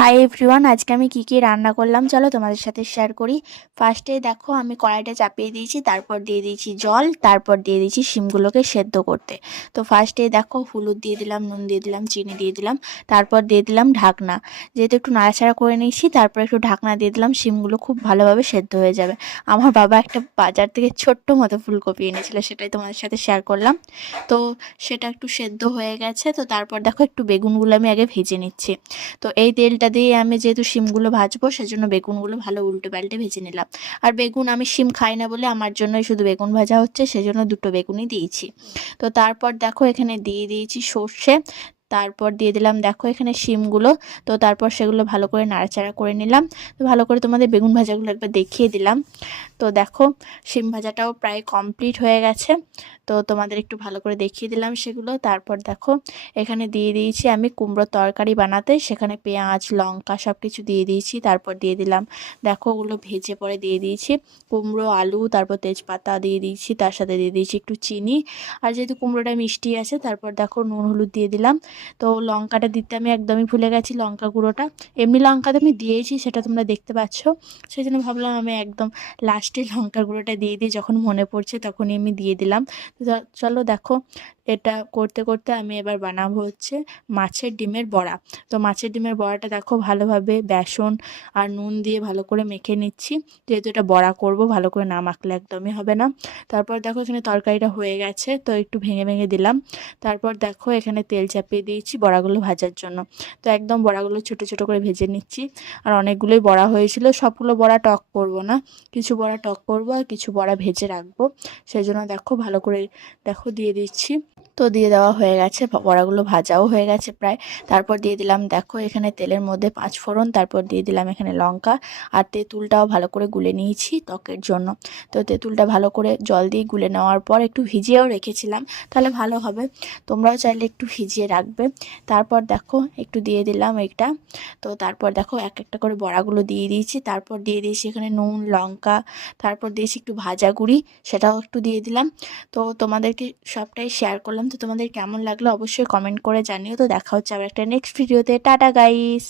Hi everyone, আজকে আমি কি রান্না করলাম চলো তোমাদের সাথে শেয়ার করি। ফার্স্টে দেখো আমি কড়াইটা চাপিয়ে দিয়েছি, তারপর দিয়ে দিয়েছি জল, তারপর দিয়ে দিয়েছি শিমগুলোকে সেদ্ধ করতে। তো ফার্স্টে দেখো হলুদ দিয়ে দিলাম, নুন দিয়ে দিলাম, চিনি দিয়ে দিলাম, তারপর দিয়ে দিলাম ঢাকনা। যেহেতু একটু নাড়াচাড়া করে নিয়েছি, তারপর একটু ঢাকনা দিয়ে দিলাম, শিমগুলো খুব ভালোভাবে সেদ্ধ হয়ে যাবে। আমার বাবা একটা বাজার থেকে ছোট্ট মতো ফুলকপি এনেছিল, সেটাই তোমাদের সাথে শেয়ার করলাম। তো সেটা একটু সেদ্ধ হয়ে গেছে, তো তারপর দেখো একটু বেগুনগুলো আমি আগে ভেজে নিচ্ছি। তো এই তেলটা দিয়ে আমি যেহেতু শিমগুলো ভাজবো, সেজন্য বেগুনগুলো ভালো উল্টে পাল্টে ভেজে নিলাম। আর বেগুন আমি শিম খাই না বলে আমার জন্যই শুধু বেগুন ভাজা হচ্ছে, সেজন্য দুটো বেগুনই দিয়েছি। তো তারপর দেখো এখানে দিয়ে দিয়েছি সর্ষে, তারপর দিয়ে দিলাম দেখো এখানে শিমগুলো। তো তারপর সেগুলো ভালো করে নাড়াচাড়া করে নিলাম। তো ভালো করে তোমাদের বেগুন ভাজাগুলো একবার দেখিয়ে দিলাম। তো দেখো শিম ভাজাটাও প্রায় কমপ্লিট হয়ে গেছে। তো তোমাদের একটু ভালো করে দেখিয়ে দিলাম সেগুলো। তারপর দেখো এখানে দিয়ে দিয়েছি আমি কুমড়োর তরকারি বানাতে, সেখানে পেঁয়াজ লঙ্কা সব কিছু দিয়ে দিয়েছি। তারপর দিয়ে দিলাম দেখো ওগুলো ভেজে পরে দিয়ে দিয়েছি কুমড়ো আলু, তারপর তেজপাতা দিয়ে দিয়েছি, তার সাথে দিয়ে দিয়েছি একটু চিনি। আর যেহেতু কুমড়োটা মিষ্টি আছে, তারপর দেখো নুন হলুদ দিয়ে দিলাম। তো লঙ্কাটা দিতে আমি একদমই ভুলে গেছি, লঙ্কা গুঁড়োটা। এমনি লঙ্কাতে আমি দিয়েছি, সেটা তোমরা দেখতে পাচ্ছ। সেই জন্য ভাবলাম আমি একদম লাস্টে লঙ্কা গুঁড়োটা দিয়ে দিই, যখন মনে পড়ছে তখনই আমি দিয়ে দিলাম। তো চলো দেখো এটা করতে করতে আমি এবার বানাবো হচ্ছে মাছের ডিমের বড়া। তো মাছের ডিমের বড়াটা দেখো ভালোভাবে বেসন আর নুন দিয়ে ভালো করে মেখে নিচ্ছি, যেহেতু এটা বড়া করব, ভালো করে না মাখলে একদমই হবে না। তারপর দেখো এখানে তরকারিটা হয়ে গেছে, তো একটু ভেঙে ভেঙে দিলাম। তারপর দেখো এখানে তেল চাপিয়ে দিয়েছি বড়াগুলো ভাজার জন্য। তো একদম বড়াগুলো ছোট ছোট করে ভেজে নিচ্ছি। আর অনেকগুলোই বড়া হয়েছিল, সবগুলো বড়া টক করব না, কিছু বড়া টক করব আর কিছু বড়া ভেজে রাখবো। সেই জন্য দেখো ভালো করে দেখো দিয়ে দিচ্ছি। তো দিয়ে দেওয়া হয়ে গেছে, বড়াগুলো ভাজাও হয়ে গেছে প্রায়। তারপর দিয়ে দিলাম দেখো এখানে তেলের মধ্যে 5 ফোড়ন, তারপর দিয়ে দিলাম এখানে লঙ্কা। আর তেঁতুলটাও ভালো করে গুলে নিয়েছি ত্বকের জন্য। তো তেঁতুলটা ভালো করে জল দিয়ে গুলে নেওয়ার পর একটু ভিজিয়েও রেখেছিলাম, তাহলে ভালো হবে। তোমরাও চাইলে একটু ভিজিয়ে রাখবে। তারপর দেখো একটু দিয়ে দিলাম এটা। তো তারপর দেখো এক একটা করে বড়াগুলো দিয়ে দিয়েছি, তারপর দিয়ে দিয়েছি এখানে নুন লঙ্কা, তারপর দিয়েছি একটু ভাজা গুঁড়ি, সেটাও একটু দিয়ে দিলাম। তো তোমাদেরকে সবটাই শেয়ার করলাম। তো তোমাদের কেমন লাগলো অবশ্যই কমেন্ট করে জানিও। তো দেখা হচ্ছে আবার একটা নেক্সট ভিডিওতে। Tata guys.